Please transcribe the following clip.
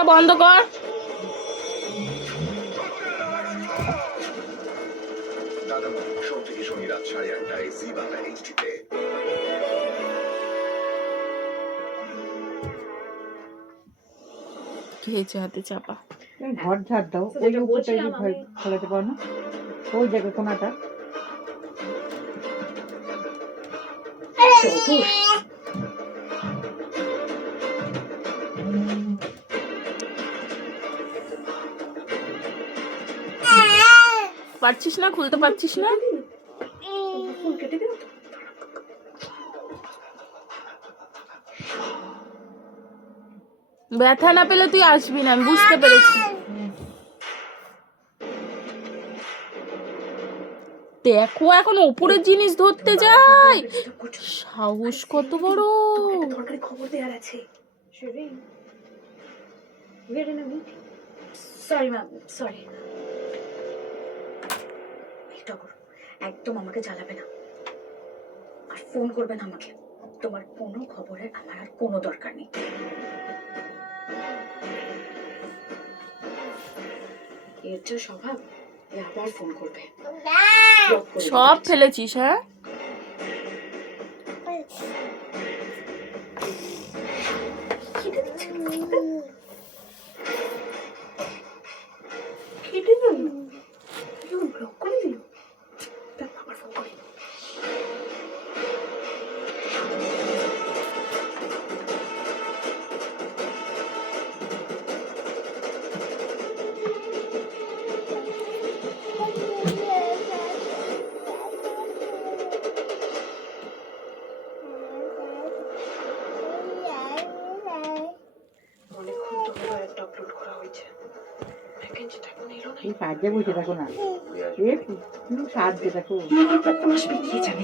ওটা বন্ধ কর। সোম থেকে শনি রাত 8:30টায় জি বাংলা এইচডিতে। খেয়েছে হাতে চাপা। ঘর ঝাড় দাও, ওই উপরটা ফেলাতে পারো না, ওই জায়গা কোনাটা। পারছিস না, খুলতে পারছিস না? ব্যথা না পেলে তুই আসবি না, আমি বুঝতে পেরেছি। দেখো এখন উপরের জিনিস ধরতে যাই, সাহস কত বড়। খবর দেওয়ার আছে। Sorry ma'am, sorry. একদম আমাকে জ্বালাবে না আর ফোন করবে না আমাকে। তোমার কোনো খবরের আমার আর কোনো দরকার নেই। এর যে স্বভাব, আবার ফোন করবে। সব ফেলেছিস? হ্যাঁ, কেটে দিল, ব্লক করে দিল। আবার ফোন করি। অনেকক্ষণ তো হলো একটা আপলোড করা হয়েছে, ভ্যাকেন্সিটা এখন এলো না। এই সাহায্যে বসে থাকো না, একটু সাহায্যে দেখো। আসবে কি জানি।